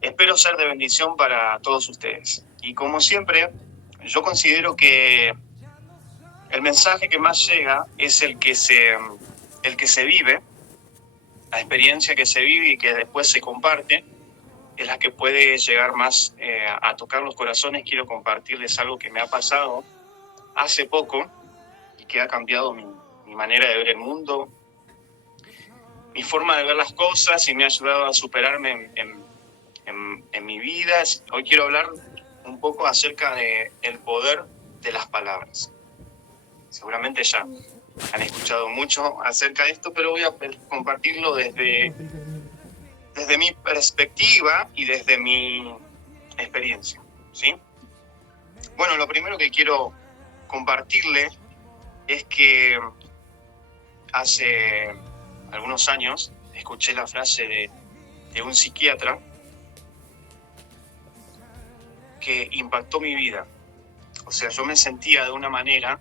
Espero ser de bendición para todos ustedes. Y como siempre, yo considero que el mensaje que más llega es el que se vive, la experiencia que se vive y que después se comparte, es la que puede llegar más a tocar los corazones. Quiero compartirles algo que me ha pasado hace poco y que ha cambiado mi manera de ver el mundo, mi forma de ver las cosas y me ha ayudado a superarme en mi vida. Hoy quiero hablar un poco acerca del poder de las palabras. Seguramente ya han escuchado mucho acerca de esto, pero voy a compartirlo desde mi perspectiva y desde mi experiencia, ¿sí? Bueno, lo primero que quiero compartirle es que hace algunos años escuché la frase de un psiquiatra que impactó mi vida. O sea, yo me sentía de una manera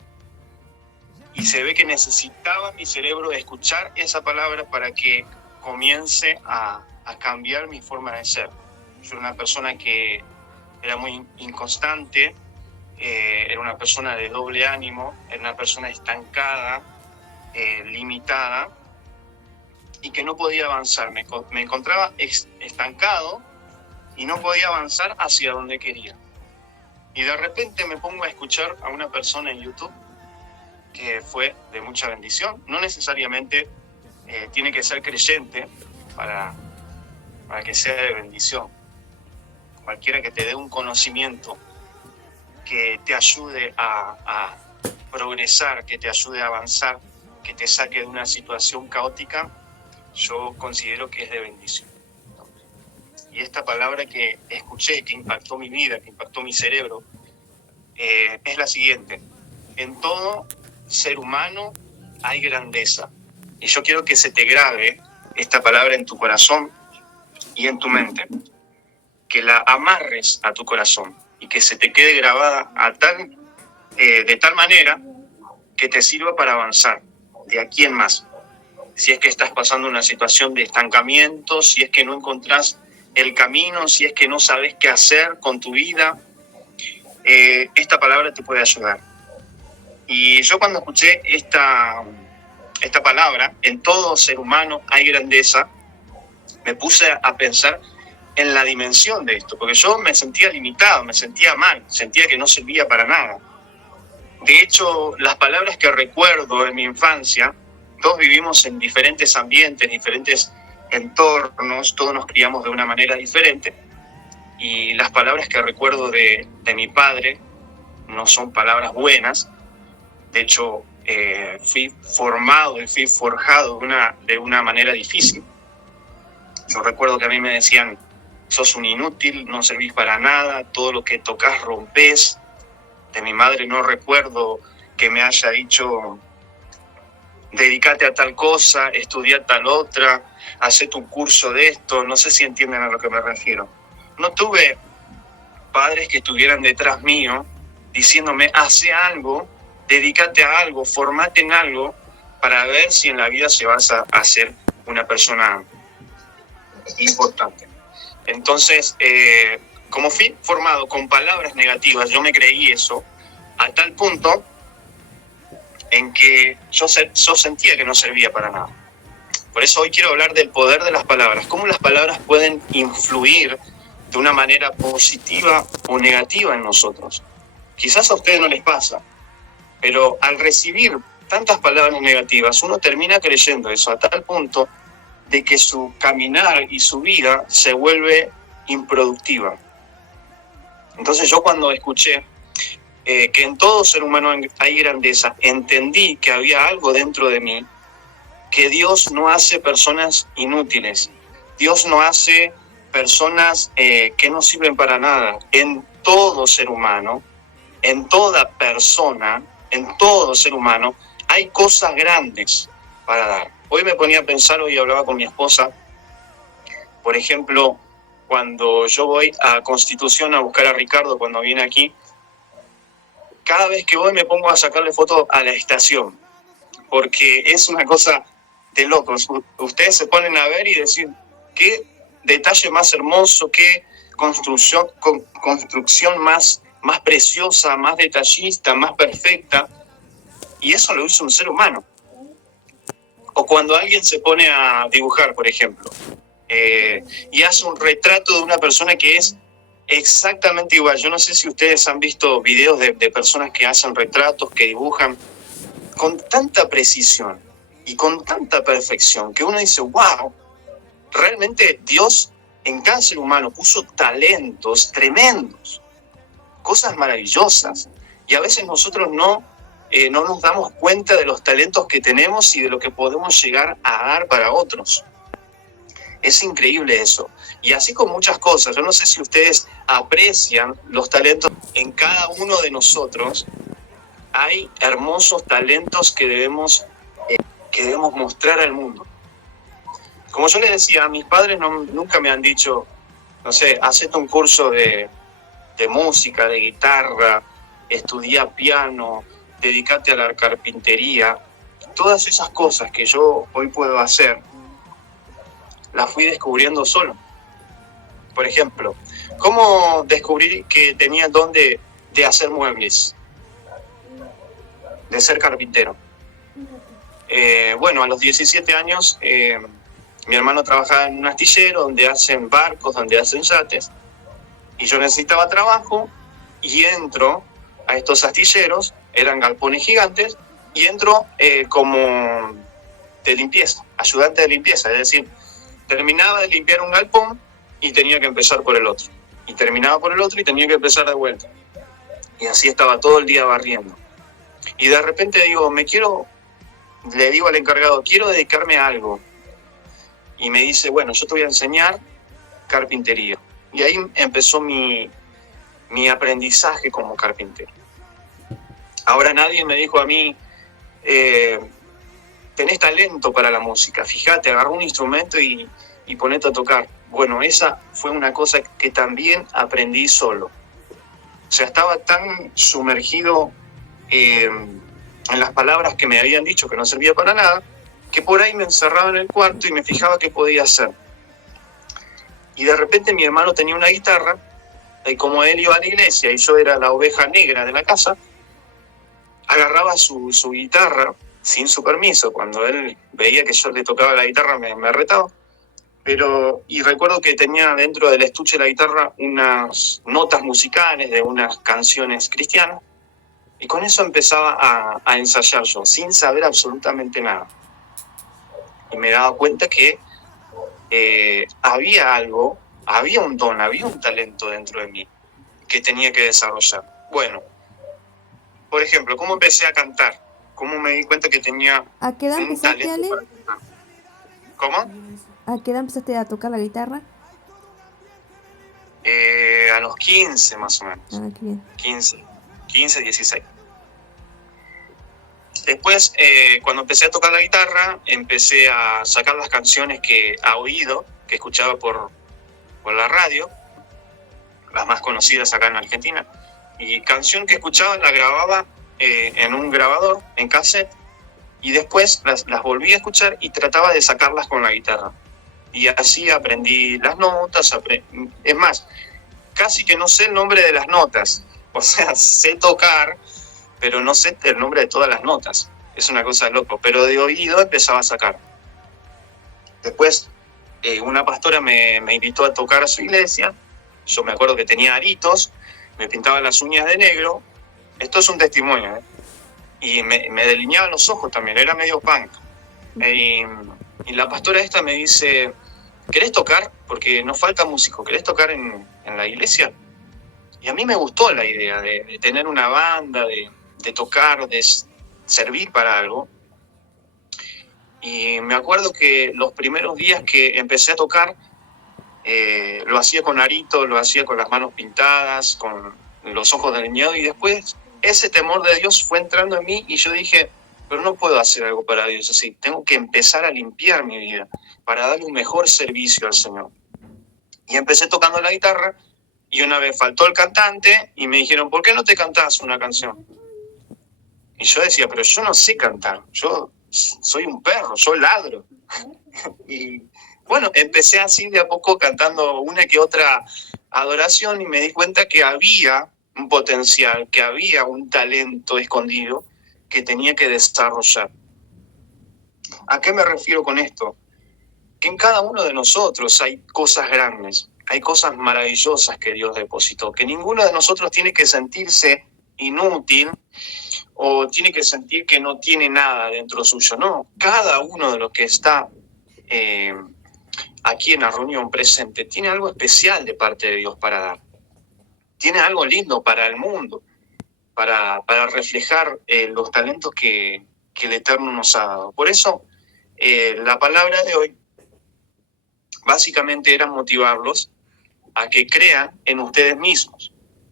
y se ve que necesitaba mi cerebro escuchar esa palabra para que comience a cambiar mi forma de ser. Yo era una persona que era muy inconstante, era una persona de doble ánimo, era una persona estancada, limitada, y que no podía avanzar. Me encontraba estancado y no podía avanzar hacia donde quería. Y de repente me pongo a escuchar a una persona en YouTube que fue de mucha bendición. No necesariamente tiene que ser creyente para que sea de bendición. Cualquiera que te dé un conocimiento que te ayude a progresar, que te ayude a avanzar, que te saque de una situación caótica, yo considero que es de bendición. Y esta palabra que escuché, que impactó mi vida, que impactó mi cerebro, es la siguiente: en todo ser humano hay grandeza. Y yo quiero que se te grabe esta palabra en tu corazón y en tu mente, que la amarres a tu corazón y que se te quede grabada de tal manera que te sirva para avanzar de aquí en más. Si es que estás pasando una situación de estancamiento, si es que no encontrás el camino, si es que no sabes qué hacer con tu vida, esta palabra te puede ayudar. Y yo cuando escuché esta palabra, en todo ser humano hay grandeza, me puse a pensar en la dimensión de esto, porque yo me sentía limitado, me sentía mal, sentía que no servía para nada. De hecho, las palabras que recuerdo en mi infancia, todos vivimos en diferentes ambientes, diferentes entornos, todos nos criamos de una manera diferente, y las palabras que recuerdo de mi padre no son palabras buenas. De hecho, fui formado y fui forjado de una manera difícil. Yo recuerdo que a mí me decían: sos un inútil, no servís para nada, todo lo que tocas rompés. De mi madre no recuerdo que me haya dicho: dedícate a tal cosa, estudia tal otra, hacé tu curso de esto. No sé si entienden a lo que me refiero. No tuve padres que estuvieran detrás mío diciéndome: hace algo, dedícate a algo, formate en algo para ver si en la vida se vas a hacer una persona importante. Entonces, como fui formado con palabras negativas, yo me creí eso a tal punto en que yo sentía que no servía para nada. Por eso hoy quiero hablar del poder de las palabras, cómo las palabras pueden influir de una manera positiva o negativa en nosotros. Quizás a ustedes no les pasa, pero al recibir tantas palabras negativas, uno termina creyendo eso a tal punto de que su caminar y su vida se vuelve improductiva. Entonces yo cuando escuché que en todo ser humano hay grandeza, entendí que había algo dentro de mí, que Dios no hace personas inútiles, Dios no hace personas que no sirven para nada. En todo ser humano, en toda persona, en todo ser humano, hay cosas grandes para dar. Hoy me ponía a pensar, hoy hablaba con mi esposa, por ejemplo, cuando yo voy a Constitución a buscar a Ricardo cuando viene aquí, cada vez que voy me pongo a sacarle fotos a la estación, porque es una cosa de locos. Ustedes se ponen a ver y decir, ¿qué detalle más hermoso, qué construcción más preciosa, más detallista, más perfecta. Y eso lo hizo un ser humano. O cuando alguien se pone a dibujar, por ejemplo, y hace un retrato de una persona que es exactamente igual. Yo no sé si ustedes han visto videos de personas que hacen retratos, que dibujan con tanta precisión y con tanta perfección, que uno dice, wow, realmente Dios en cada ser humano puso talentos tremendos, cosas maravillosas. Y a veces nosotros no nos damos cuenta de los talentos que tenemos y de lo que podemos llegar a dar para otros. Es increíble eso. Y así con muchas cosas. Yo no sé si ustedes aprecian los talentos en cada uno de nosotros. Hay hermosos talentos que debemos mostrar al mundo. Como yo les decía, mis padres nunca me han dicho, no sé, hacete un curso de música, de guitarra, estudia piano, dedícate a la carpintería. Todas esas cosas que yo hoy puedo hacer, las fui descubriendo solo. Por ejemplo, ¿cómo descubrí que tenía el don de hacer muebles? De ser carpintero. Bueno, a los 17 años, mi hermano trabajaba en un astillero donde hacen barcos, donde hacen yates, y yo necesitaba trabajo, y entro a estos astilleros, eran galpones gigantes, y entro como de limpieza, ayudante de limpieza, es decir, terminaba de limpiar un galpón y tenía que empezar por el otro, y terminaba por el otro y tenía que empezar de vuelta, y así estaba todo el día barriendo. Y de repente le digo al encargado, quiero dedicarme a algo, y me dice, bueno, yo te voy a enseñar carpintería. Y ahí empezó mi aprendizaje como carpintero. Ahora nadie me dijo a mí, tenés talento para la música, fíjate, agarrá un instrumento y ponete a tocar. Bueno, esa fue una cosa que también aprendí solo. O sea, estaba tan sumergido en las palabras que me habían dicho que no servía para nada, que por ahí me encerraba en el cuarto y me fijaba qué podía hacer. Y de repente mi hermano tenía una guitarra, y como él iba a la iglesia y yo era la oveja negra de la casa, agarraba su guitarra sin su permiso. Cuando él veía que yo le tocaba la guitarra me retaba. Y recuerdo que tenía dentro del estuche de la guitarra unas notas musicales de unas canciones cristianas, y con eso empezaba a ensayar yo, sin saber absolutamente nada. Y me daba cuenta que había algo, había un don, había un talento dentro de mí que tenía que desarrollar. Bueno, por ejemplo, ¿cómo empecé a cantar? ¿Cómo me di cuenta que tenía ¿A qué edad un empezaste, talento Ale? para cantar? ¿Cómo? ¿A qué edad empezaste a tocar la guitarra? A los 15 más o menos. Ah, qué bien. 15, 16. Después, cuando empecé a tocar la guitarra, empecé a sacar las canciones a oído, que escuchaba por la radio, las más conocidas acá en Argentina. Y canción que escuchaba la grababa en un grabador, en cassette, y después las volví a escuchar y trataba de sacarlas con la guitarra. Y así aprendí las notas. Es más, casi que no sé el nombre de las notas. O sea, sé tocar, pero no sé el nombre de todas las notas. Es una cosa de loco. Pero de oído empezaba a sacar. Después, una pastora me invitó a tocar a su iglesia. Yo me acuerdo que tenía aritos, me pintaba las uñas de negro. Esto es un testimonio, ¿eh? Y me delineaba los ojos también, era medio punk. Y la pastora esta me dice, ¿querés tocar? Porque nos falta músico, ¿querés tocar en la iglesia? Y a mí me gustó la idea de tener una banda, de tocar, de servir para algo. Y me acuerdo que los primeros días que empecé a tocar, lo hacía con arito, lo hacía con las manos pintadas, con los ojos delineados, y después ese temor de Dios fue entrando en mí y yo dije, pero no puedo hacer algo para Dios así, tengo que empezar a limpiar mi vida para darle un mejor servicio al Señor. Y empecé tocando la guitarra y una vez faltó el cantante y me dijeron, ¿por qué no te cantás una canción? Y yo decía, pero yo no sé cantar, yo soy un perro, yo ladro. Y bueno, empecé así de a poco cantando una que otra adoración y me di cuenta que había un potencial, que había un talento escondido que tenía que desarrollar. ¿A qué me refiero con esto? Que en cada uno de nosotros hay cosas grandes, hay cosas maravillosas que Dios depositó, que ninguno de nosotros tiene que sentirse inútil o tiene que sentir que no tiene nada dentro suyo. No, cada uno de los que está aquí en la reunión presente tiene algo especial de parte de Dios para dar. Tiene algo lindo para el mundo, para reflejar los talentos que el Eterno nos ha dado. Por eso, la palabra de hoy básicamente era motivarlos a que crean en ustedes mismos.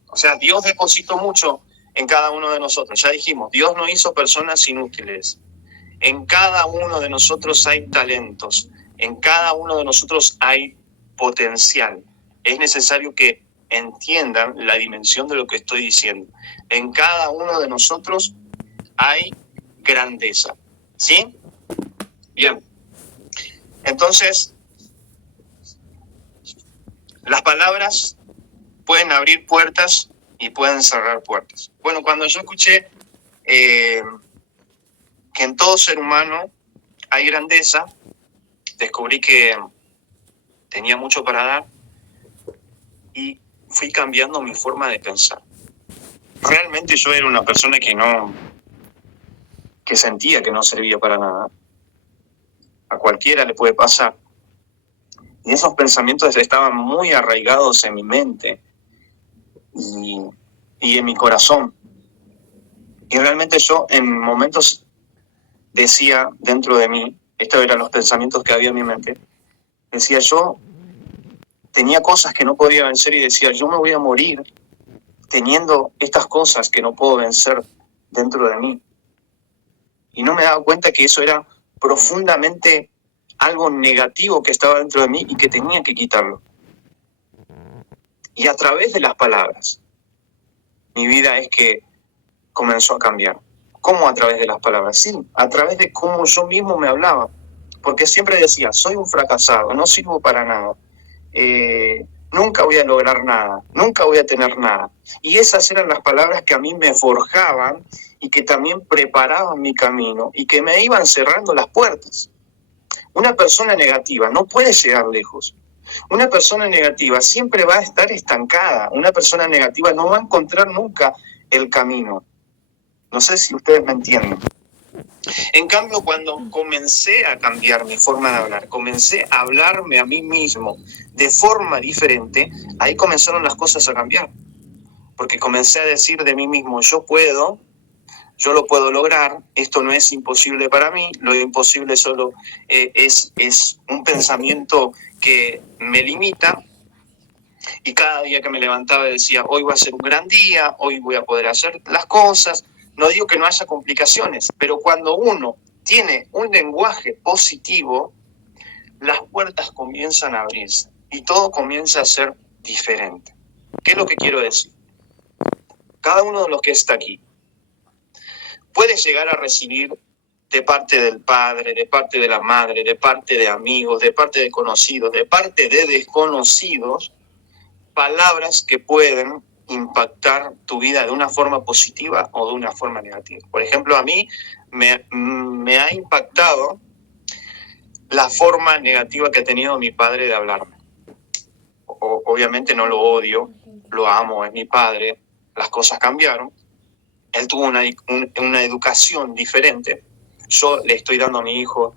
O sea, Dios depositó mucho en cada uno de nosotros. Ya dijimos, Dios no hizo personas inútiles. En cada uno de nosotros hay talentos. En cada uno de nosotros hay potencial. Es necesario que entiendan la dimensión de lo que estoy diciendo. En cada uno de nosotros hay grandeza. ¿Sí? Bien. Entonces, las palabras pueden abrir puertas y pueden cerrar puertas. Bueno, cuando yo escuché que en todo ser humano hay grandeza, descubrí que tenía mucho para dar y fui cambiando mi forma de pensar. Realmente yo era una persona que sentía que no servía para nada. A cualquiera le puede pasar. Y esos pensamientos estaban muy arraigados en mi mente y en mi corazón. Y realmente yo en momentos decía dentro de mí, estos eran los pensamientos que había en mi mente, decía yo, tenía cosas que no podía vencer y decía, yo me voy a morir teniendo estas cosas que no puedo vencer dentro de mí. Y no me daba cuenta que eso era profundamente algo negativo que estaba dentro de mí y que tenía que quitarlo. Y a través de las palabras, mi vida es que comenzó a cambiar. ¿Cómo a través de las palabras? Sí, a través de cómo yo mismo me hablaba. Porque siempre decía, soy un fracasado, no sirvo para nada. Nunca voy a lograr nada, nunca voy a tener nada. Y esas eran las palabras que a mí me forjaban y que también preparaban mi camino y que me iban cerrando las puertas. Una persona negativa no puede llegar lejos. Una persona negativa siempre va a estar estancada. Una persona negativa no va a encontrar nunca el camino. No sé si ustedes me entienden. En cambio, cuando comencé a cambiar mi forma de hablar, comencé a hablarme a mí mismo de forma diferente, ahí comenzaron las cosas a cambiar. Porque comencé a decir de mí mismo, yo puedo, yo lo puedo lograr, esto no es imposible para mí, lo imposible solo es un pensamiento que me limita. Y cada día que me levantaba decía, hoy va a ser un gran día, hoy voy a poder hacer las cosas. No digo que no haya complicaciones, pero cuando uno tiene un lenguaje positivo, las puertas comienzan a abrirse y todo comienza a ser diferente. ¿Qué es lo que quiero decir? Cada uno de los que está aquí puede llegar a recibir de parte del padre, de parte de la madre, de parte de amigos, de parte de conocidos, de parte de desconocidos, palabras que pueden impactar tu vida de una forma positiva o de una forma negativa. Por ejemplo, a mí me ha impactado la forma negativa que ha tenido mi padre de hablarme. Obviamente no lo odio, lo amo, es mi padre, las cosas cambiaron. Él tuvo una educación diferente. Yo le estoy dando a mi hijo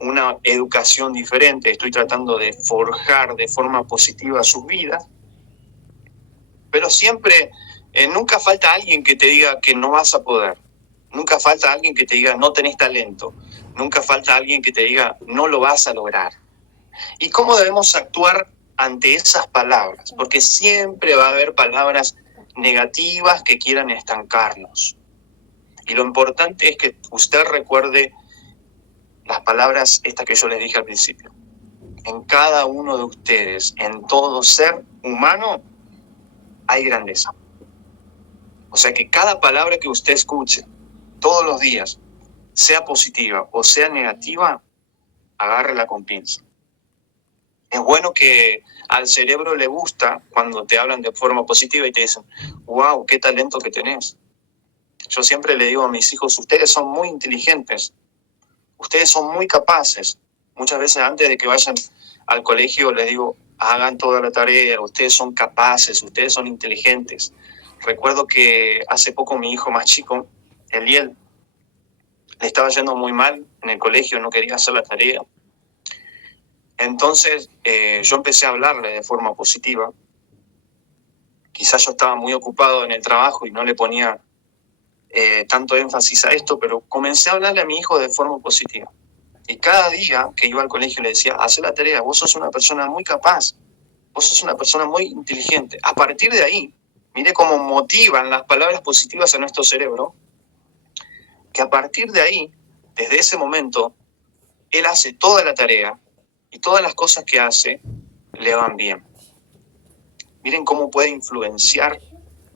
una educación diferente, estoy tratando de forjar de forma positiva sus vidas. Pero siempre, nunca falta alguien que te diga que no vas a poder. Nunca falta alguien que te diga no tenés talento. Nunca falta alguien que te diga no lo vas a lograr. ¿Y cómo debemos actuar ante esas palabras? Porque siempre va a haber palabras negativas que quieran estancarnos. Y lo importante es que usted recuerde las palabras estas que yo les dije al principio. En cada uno de ustedes, en todo ser humano, hay grandeza. O sea que cada palabra que usted escuche todos los días, sea positiva o sea negativa, agárrela con pinza. Es bueno que al cerebro le gusta cuando te hablan de forma positiva y te dicen, wow, qué talento que tenés. Yo siempre le digo a mis hijos, ustedes son muy inteligentes, ustedes son muy capaces. Muchas veces antes de que vayan al colegio les digo, hagan toda la tarea, ustedes son capaces, ustedes son inteligentes. Recuerdo que hace poco mi hijo más chico, Eliel, le estaba yendo muy mal en el colegio, no quería hacer la tarea. Entonces yo empecé a hablarle de forma positiva. Quizás yo estaba muy ocupado en el trabajo y no le ponía tanto énfasis a esto, pero comencé a hablarle a mi hijo de forma positiva. Y cada día que iba al colegio le decía, haz la tarea, vos sos una persona muy capaz, vos sos una persona muy inteligente. A partir de ahí, mire cómo motivan las palabras positivas a nuestro cerebro, que a partir de ahí, desde ese momento, él hace toda la tarea y todas las cosas que hace le van bien. Miren cómo puede influenciar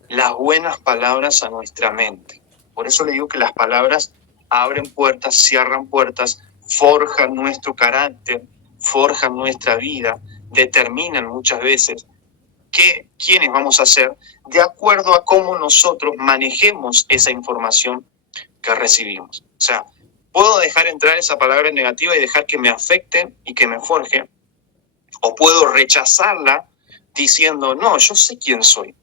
las buenas palabras a nuestra mente. Por eso le digo que las palabras abren puertas, cierran puertas, forjan nuestro carácter, forjan nuestra vida, determinan muchas veces quiénes vamos a ser de acuerdo a cómo nosotros manejemos esa información que recibimos. O sea, puedo dejar entrar esa palabra negativa y dejar que me afecte y que me forje, o puedo rechazarla diciendo, no, yo sé quién soy.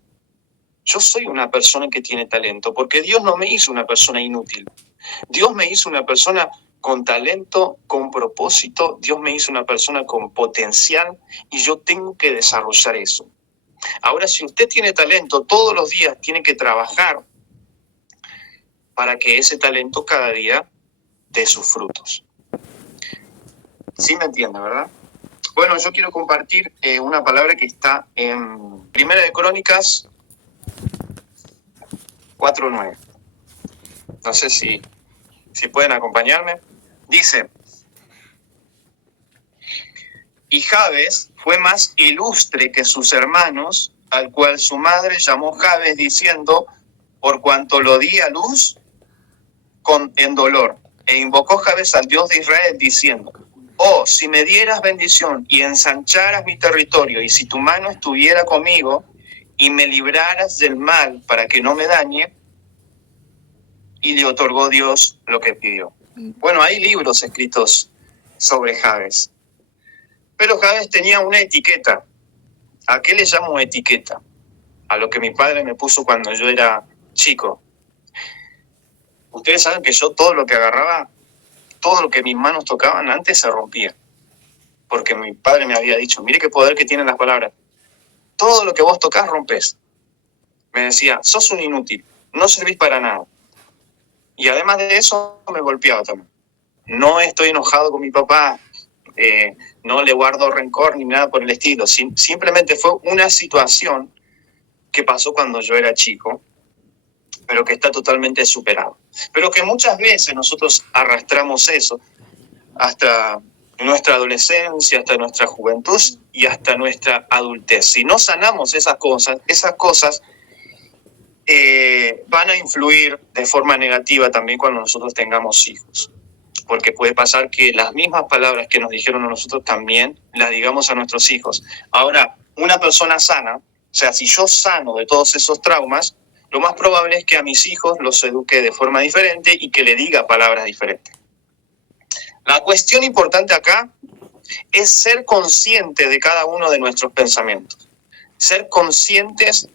Yo soy una persona que tiene talento, porque Dios no me hizo una persona inútil. Dios me hizo una persona con talento, con propósito. Dios me hizo una persona con potencial y yo tengo que desarrollar eso. Ahora, si usted tiene talento, todos los días tiene que trabajar para que ese talento cada día dé sus frutos. ¿Sí me entiende, verdad? Bueno, yo quiero compartir una palabra que está en Primera de Crónicas 4:9. No sé si pueden acompañarme. Dice, y Jabes fue más ilustre que sus hermanos, al cual su madre llamó Jabes diciendo, por cuanto lo di a luz en dolor. E invocó Jabes al Dios de Israel diciendo, oh, si me dieras bendición y ensancharas mi territorio, y si tu mano estuviera conmigo y me libraras del mal para que no me dañe, y le otorgó Dios lo que pidió. Bueno, hay libros escritos sobre Jabes, pero Jabes tenía una etiqueta. ¿A qué le llamo etiqueta? A lo que mi padre me puso cuando yo era chico. Ustedes saben que yo todo lo que agarraba, todo lo que mis manos tocaban antes se rompía. Porque mi padre me había dicho, mire qué poder que tienen las palabras. Todo lo que vos tocás rompes. Me decía, sos un inútil, no servís para nada. Y además de eso me golpeaba también. No estoy enojado con mi papá, no le guardo rencor ni nada por el estilo. Simplemente fue una situación que pasó cuando yo era chico, pero que está totalmente superado. Pero que muchas veces nosotros arrastramos eso hasta nuestra adolescencia, hasta nuestra juventud y hasta nuestra adultez. Si no sanamos esas cosas van a influir de forma negativa también cuando nosotros tengamos hijos. Porque puede pasar que las mismas palabras que nos dijeron a nosotros también las digamos a nuestros hijos. Ahora, una persona sana, o sea, si yo sano de todos esos traumas, lo más probable es que a mis hijos los eduque de forma diferente y que le diga palabras diferentes. La cuestión importante acá es ser consciente de cada uno de nuestros pensamientos. Ser conscientes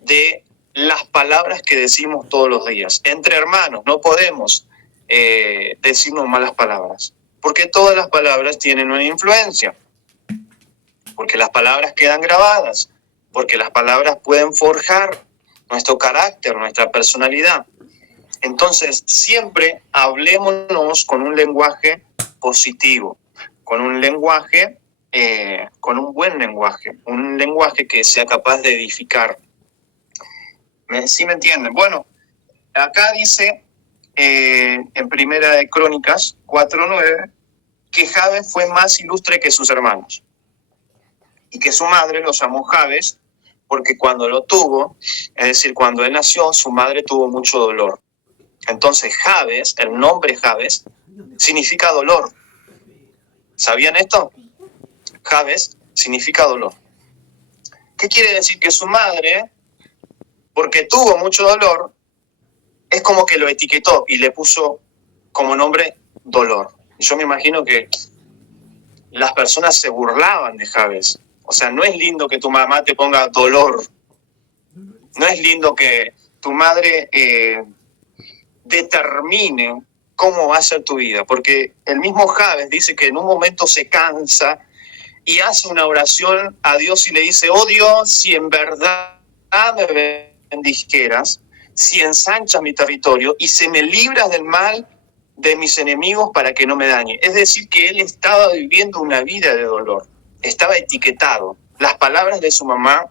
de las palabras que decimos todos los días. Entre hermanos no podemos decirnos malas palabras, porque todas las palabras tienen una influencia, porque las palabras quedan grabadas, porque las palabras pueden forjar nuestro carácter, nuestra personalidad. Entonces, siempre hablémonos con un lenguaje positivo, con un lenguaje, con un buen lenguaje, un lenguaje que sea capaz de edificar. ¿Sí me entienden? Bueno, acá dice en Primera de Crónicas 4:9 que Jabes fue más ilustre que sus hermanos y que su madre lo llamó Jabes porque cuando lo tuvo, es decir, cuando él nació, su madre tuvo mucho dolor. Entonces Jabes, el nombre Jabes, significa dolor. ¿Sabían esto? Jabes significa dolor. ¿Qué quiere decir? Que su madre, porque tuvo mucho dolor, es como que lo etiquetó y le puso como nombre dolor. Yo me imagino que las personas se burlaban de Jabes. O sea, no es lindo que tu mamá te ponga dolor. No es lindo que tu madre determine cómo va a ser tu vida, porque el mismo Jabes dice que en un momento se cansa y hace una oración a Dios y le dice: oh Dios, si en verdad me bendijeras, si ensanchas mi territorio y se me libras del mal de mis enemigos para que no me dañe. Es decir, que él estaba viviendo una vida de dolor, estaba etiquetado. Las palabras de su mamá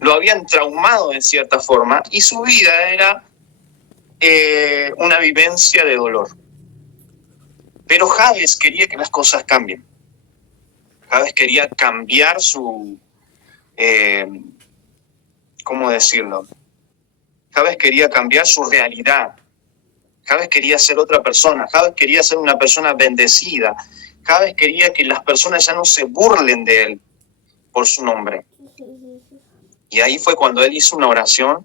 lo habían traumado en cierta forma y su vida era una vivencia de dolor. Pero Jabes quería que las cosas cambien. Jabes quería cambiar su, ¿cómo decirlo? Jabes quería cambiar su realidad. Jabes quería ser otra persona. Jabes quería ser una persona bendecida. Jabes quería que las personas ya no se burlen de él por su nombre. Y ahí fue cuando él hizo una oración,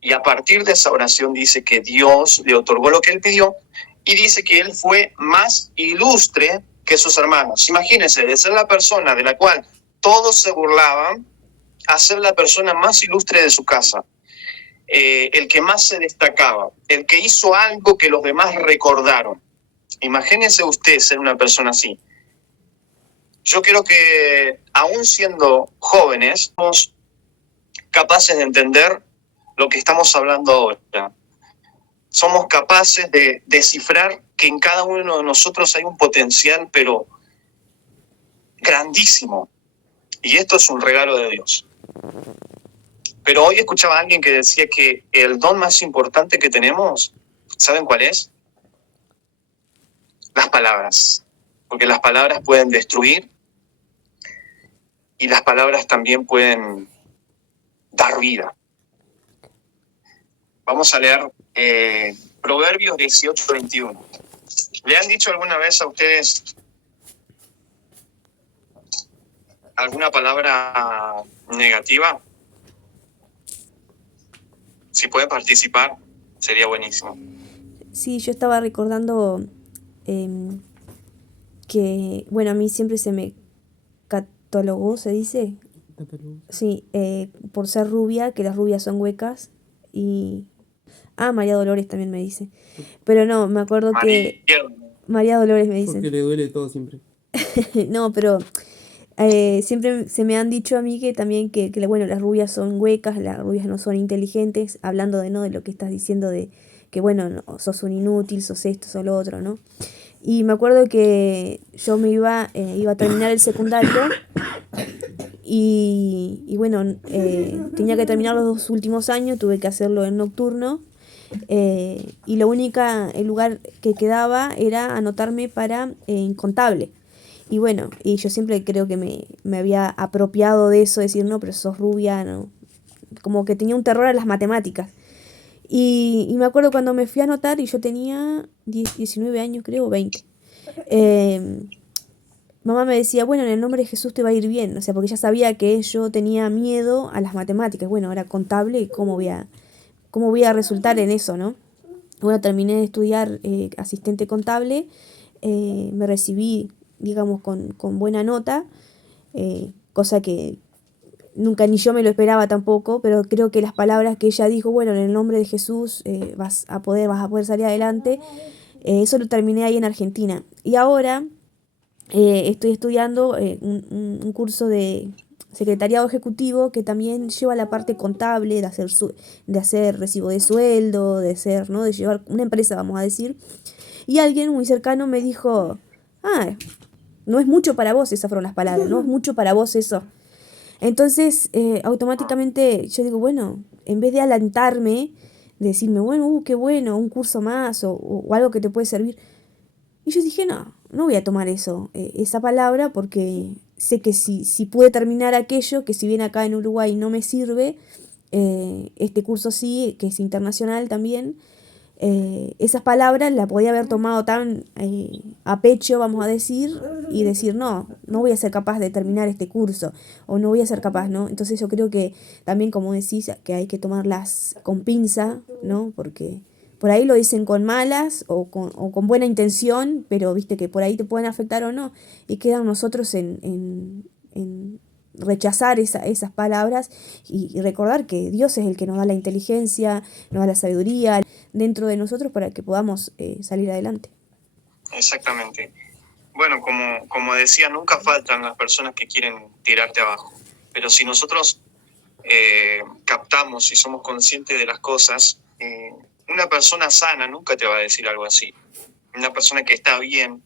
y a partir de esa oración dice que Dios le otorgó lo que él pidió, y dice que él fue más ilustre que sus hermanos. Imagínense, de ser la persona de la cual todos se burlaban, a ser la persona más ilustre de su casa, el que más se destacaba, el que hizo algo que los demás recordaron. Imagínense usted ser una persona así. Yo creo que aún siendo jóvenes, somos capaces de entender lo que estamos hablando ahora. Somos capaces de descifrar que en cada uno de nosotros hay un potencial, pero grandísimo. Y esto es un regalo de Dios. Pero hoy escuchaba a alguien que decía que el don más importante que tenemos, ¿saben cuál es? Las palabras. Porque las palabras pueden destruir y las palabras también pueden dar vida. Vamos a leer Proverbios 18:21. ¿Le han dicho alguna vez a ustedes alguna palabra negativa? Si pueden participar, sería buenísimo. Sí, yo estaba recordando que, bueno, a mí siempre se me catalogó, ¿se dice? Sí, por ser rubia, que las rubias son huecas. Y... Ah, María Dolores también me dice. Pero no, me acuerdo que... María Dolores me dicen. Porque le duele todo siempre. No, pero siempre se me han dicho a mí que también bueno, las rubias son huecas, las rubias no son inteligentes, hablando de, ¿no?, de lo que estás diciendo de que, bueno, no, sos un inútil, sos esto, sos lo otro, ¿no? Y me acuerdo que yo me iba a terminar el secundario y bueno, tenía que terminar los 2 últimos años, tuve que hacerlo en nocturno. Y el lugar que quedaba era anotarme para en contable. Y bueno, y yo siempre creo que me había apropiado de eso, decir, no, pero sos rubia, no. Como que tenía un terror a las matemáticas. Y me acuerdo cuando me fui a anotar y yo tenía 19 años, creo, o 20. Mamá me decía, bueno, en el nombre de Jesús te va a ir bien. O sea, porque ya sabía que yo tenía miedo a las matemáticas. Bueno, era contable, cómo voy a resultar en eso, ¿no? Bueno, terminé de estudiar asistente contable, me recibí, digamos, con buena nota, cosa que nunca ni yo me lo esperaba tampoco, pero creo que las palabras que ella dijo, bueno, en el nombre de Jesús vas a poder salir adelante, eso lo terminé ahí en Argentina. Y ahora estoy estudiando un curso de secretariado ejecutivo que también lleva la parte contable, de hacer recibo de sueldo, ¿no?, de llevar una empresa, vamos a decir. Y alguien muy cercano me dijo, ah, no es mucho para vos, esas fueron las palabras, no es mucho para vos eso. Entonces, automáticamente yo digo, bueno, en vez de alentarme, de decirme, bueno, qué bueno, un curso más o algo que te puede servir. Y yo dije, no voy a tomar esa palabra, porque sé que si pude terminar aquello, que si bien acá en Uruguay no me sirve, este curso sí, que es internacional también, esas palabras la podía haber tomado tan a pecho, vamos a decir, y decir, no, no voy a ser capaz de terminar este curso, o no voy a ser capaz, ¿no? Entonces yo creo que también, como decís, que hay que tomarlas con pinza, ¿no? Porque por ahí lo dicen con malas o con buena intención, pero viste que por ahí te pueden afectar o no, y quedan nosotros en rechazar esas palabras y recordar que Dios es el que nos da la inteligencia, nos da la sabiduría dentro de nosotros para que podamos salir adelante. Exactamente. Bueno, como decía, nunca faltan las personas que quieren tirarte abajo. Pero si nosotros captamos y somos conscientes de las cosas, una persona sana nunca te va a decir algo así. Una persona que está bien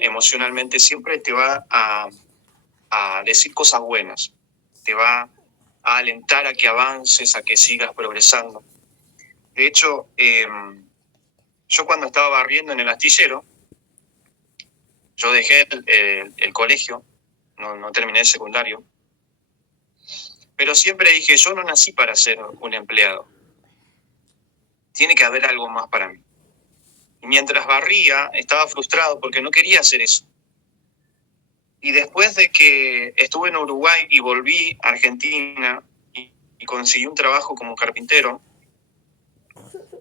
emocionalmente siempre te va a decir cosas buenas. Te va a alentar a que avances, a que sigas progresando. De hecho, yo cuando estaba barriendo en el astillero, yo dejé el colegio, no terminé el secundario, pero siempre dije, yo no nací para ser un empleado. Tiene que haber algo más para mí. Y mientras barría, estaba frustrado porque no quería hacer eso. Y después de que estuve en Uruguay y volví a Argentina y conseguí un trabajo como carpintero,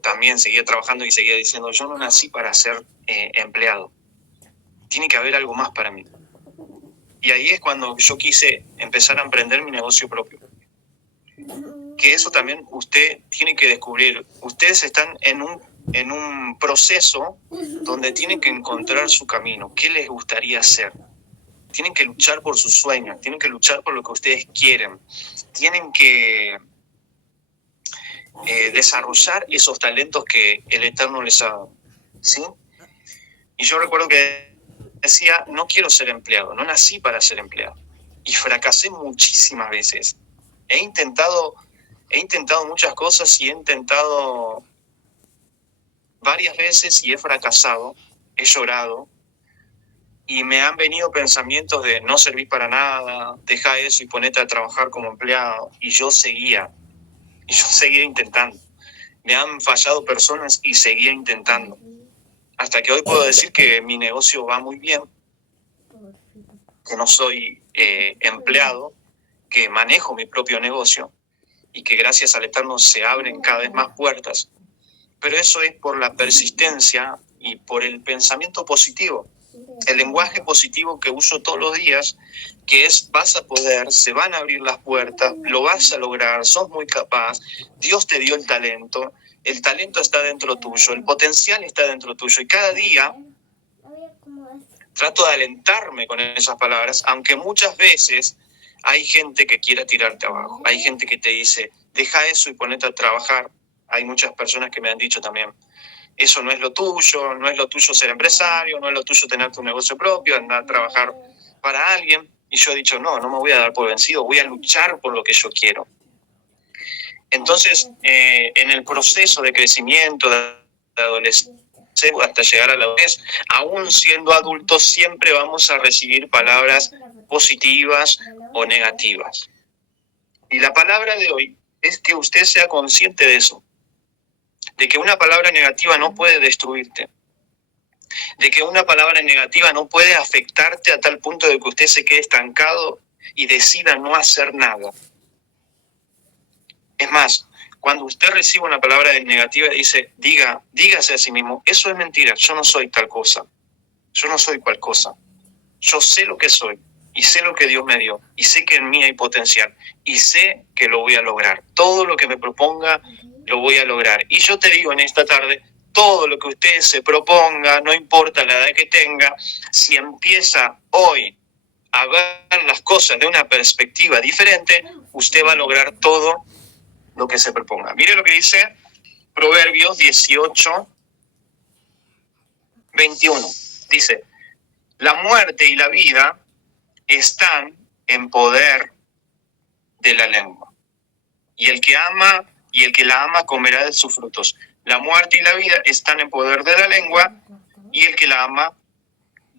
también seguía trabajando y seguía diciendo, yo no nací para ser empleado. Tiene que haber algo más para mí. Y ahí es cuando yo quise empezar a emprender mi negocio propio. Que eso también usted tiene que descubrir. Ustedes están en un proceso donde tienen que encontrar su camino. ¿Qué les gustaría hacer? Tienen que luchar por sus sueños, tienen que luchar por lo que ustedes quieren. Tienen que desarrollar esos talentos que el Eterno les ha dado. ¿Sí? Y yo recuerdo que decía, no quiero ser empleado, no nací para ser empleado. Y fracasé muchísimas veces. He intentado muchas cosas y he intentado varias veces y he fracasado, he llorado y me han venido pensamientos de no servir para nada, deja eso y ponete a trabajar como empleado. Y yo seguía intentando. Me han fallado personas y seguía intentando. Hasta que hoy puedo decir que mi negocio va muy bien, que no soy empleado, que manejo mi propio negocio y que gracias al Eterno se abren cada vez más puertas. Pero eso es por la persistencia y por el pensamiento positivo, el lenguaje positivo que uso todos los días, que es vas a poder, se van a abrir las puertas, lo vas a lograr, sos muy capaz, Dios te dio el talento está dentro tuyo, el potencial está dentro tuyo y cada día trato de alentarme con esas palabras, aunque muchas veces hay gente que quiera tirarte abajo, hay gente que te dice, deja eso y ponete a trabajar. Hay muchas personas que me han dicho también, eso no es lo tuyo ser empresario, no es lo tuyo tener tu negocio propio, andar a trabajar para alguien. Y yo he dicho, no me voy a dar por vencido, voy a luchar por lo que yo quiero. Entonces, en el proceso de crecimiento, de adolescencia, hasta llegar a la adultez, aún siendo adultos, siempre vamos a recibir palabras positivas o negativas. Y la palabra de hoy es que usted sea consciente de eso, de que una palabra negativa no puede destruirte, de que una palabra negativa no puede afectarte a tal punto de que usted se quede estancado y decida no hacer nada. Es más, cuando usted recibe una palabra negativa, dígase a sí mismo, eso es mentira, yo no soy tal cosa, yo no soy cual cosa, yo sé lo que soy y sé lo que Dios me dio y sé que en mí hay potencial y sé que lo voy a lograr, todo lo que me proponga lo voy a lograr. Y yo te digo en esta tarde, todo lo que usted se proponga, no importa la edad que tenga, si empieza hoy a ver las cosas de una perspectiva diferente, usted va a lograr todo lo que se proponga. Mire lo que dice Proverbios 18, 21. Dice, la muerte y la vida están en poder de la lengua. Y el que la ama comerá de sus frutos. La muerte y la vida están en poder de la lengua y el que la ama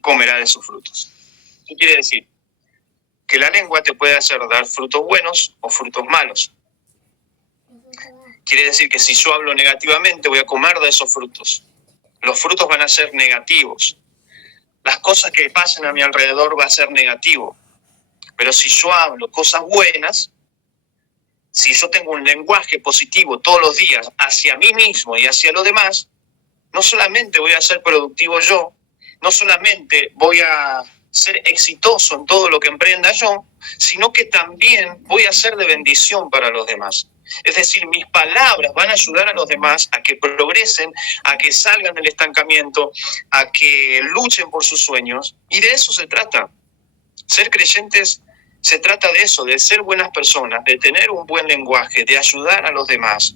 comerá de sus frutos. ¿Qué quiere decir? Que la lengua te puede hacer dar frutos buenos o frutos malos. Quiere decir que si yo hablo negativamente, voy a comer de esos frutos. Los frutos van a ser negativos. Las cosas que pasen a mi alrededor va a ser negativo. Pero si yo hablo cosas buenas, si yo tengo un lenguaje positivo todos los días hacia mí mismo y hacia los demás, no solamente voy a ser productivo yo, no solamente voy a ser exitoso en todo lo que emprenda yo, sino que también voy a ser de bendición para los demás. Es decir, mis palabras van a ayudar a los demás a que progresen, a que salgan del estancamiento, a que luchen por sus sueños. Y de eso se trata. Ser creyentes se trata de eso, de ser buenas personas, de tener un buen lenguaje, de ayudar a los demás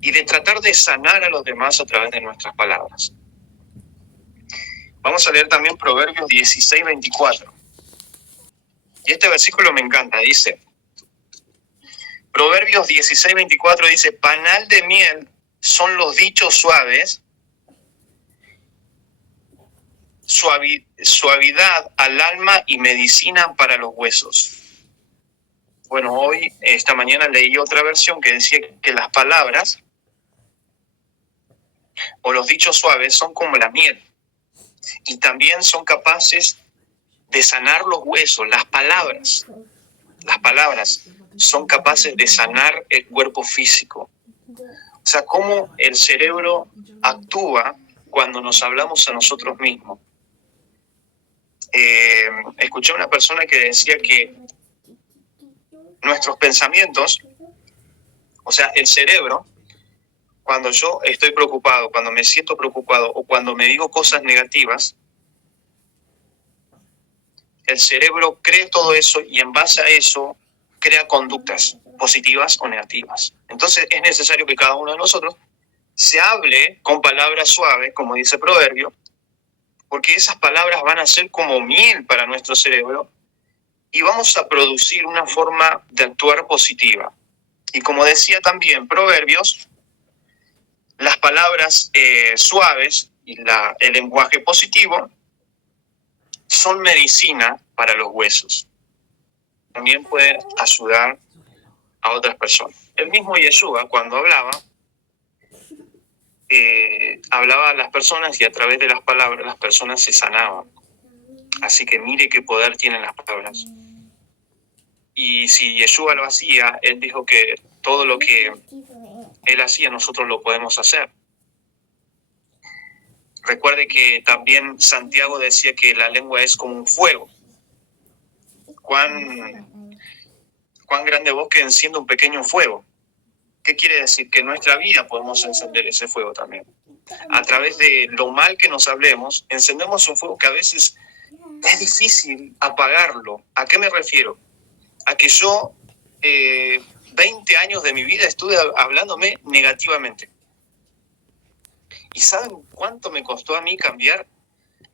y de tratar de sanar a los demás a través de nuestras palabras. Vamos a leer también Proverbios 16:24. Y este versículo me encanta, dice, Proverbios 16:24 dice, panal de miel son los dichos suaves, suavidad al alma y medicina para los huesos. Bueno, hoy, esta mañana leí otra versión que decía que las palabras o los dichos suaves son como la miel y también son capaces de sanar los huesos. Las palabras son capaces de sanar el cuerpo físico. O sea, cómo el cerebro actúa cuando nos hablamos a nosotros mismos. Escuché a una persona que decía que nuestros pensamientos, o sea, el cerebro, cuando yo estoy preocupado, cuando me siento preocupado o cuando me digo cosas negativas, el cerebro cree todo eso y en base a eso crea conductas positivas o negativas. Entonces es necesario que cada uno de nosotros se hable con palabras suaves, como dice Proverbio, porque esas palabras van a ser como miel para nuestro cerebro y vamos a producir una forma de actuar positiva. Y como decía también Proverbios, las palabras suaves y el lenguaje positivo son medicina para los huesos. También puede ayudar a otras personas. El mismo Yeshua, cuando hablaba a las personas y a través de las palabras las personas se sanaban. Así que mire qué poder tienen las palabras. Y si Yeshua lo hacía, él dijo que todo lo que él hacía nosotros lo podemos hacer. Recuerde que también Santiago decía que la lengua es como un fuego. Cuán grande bosque enciende un pequeño fuego. ¿Qué quiere decir? Que en nuestra vida podemos encender ese fuego también. A través de lo mal que nos hablemos, encendemos un fuego que a veces es difícil apagarlo. ¿A qué me refiero? A que yo 20 años de mi vida estuve hablándome negativamente. ¿Y saben cuánto me costó a mí cambiar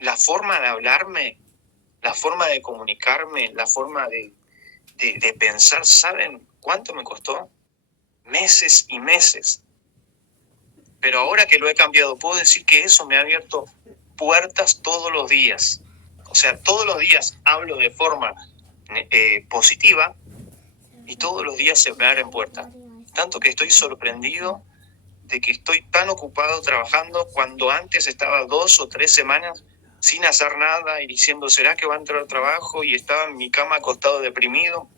la forma de hablarme, la forma de comunicarme, la forma de pensar? ¿Saben cuánto me costó? Meses y meses. Pero ahora que lo he cambiado, puedo decir que eso me ha abierto puertas todos los días. O sea, todos los días hablo de forma positiva y todos los días se me abren puertas. Tanto que estoy sorprendido de que estoy tan ocupado trabajando cuando antes estaba 2 o 3 semanas sin hacer nada y diciendo, ¿será que va a entrar al trabajo? Y estaba en mi cama acostado deprimido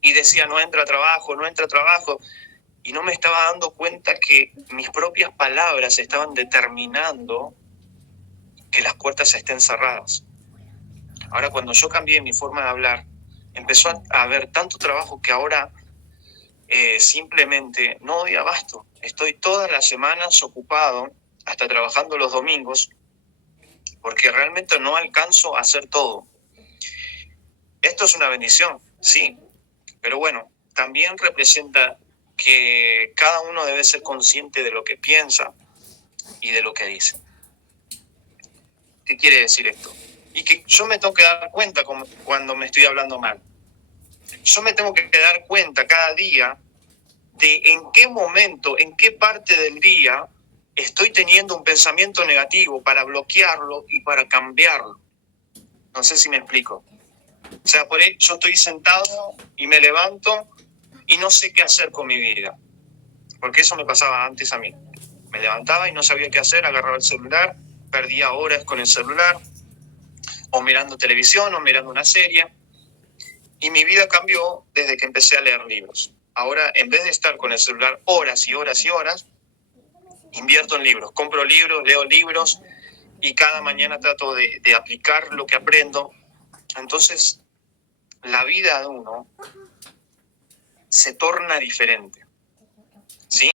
y decía, no entra trabajo, no entra trabajo. Y no me estaba dando cuenta que mis propias palabras estaban determinando que las puertas estén cerradas. Ahora, cuando yo cambié mi forma de hablar, empezó a haber tanto trabajo que ahora simplemente no doy abasto. Estoy todas las semanas ocupado, hasta trabajando los domingos, porque realmente no alcanzo a hacer todo. Esto es una bendición, sí, pero bueno, también representa que cada uno debe ser consciente de lo que piensa y de lo que dice. ¿Qué quiere decir esto? Y que yo me tengo que dar cuenta cuando me estoy hablando mal. Yo me tengo que dar cuenta cada día de en qué momento, en qué parte del día estoy teniendo un pensamiento negativo para bloquearlo y para cambiarlo. No sé si me explico. O sea, por ahí yo estoy sentado y me levanto y no sé qué hacer con mi vida. porque eso me pasaba antes a mí. Me levantaba y no sabía qué hacer, agarraba el celular, perdía horas con el celular, o mirando televisión, o mirando una serie. Y mi vida cambió desde que empecé a leer libros. Ahora, en vez de estar con el celular horas y horas y horas, invierto en libros, compro libros, leo libros, y cada mañana trato de aplicar lo que aprendo. Entonces, la vida de uno se torna diferente.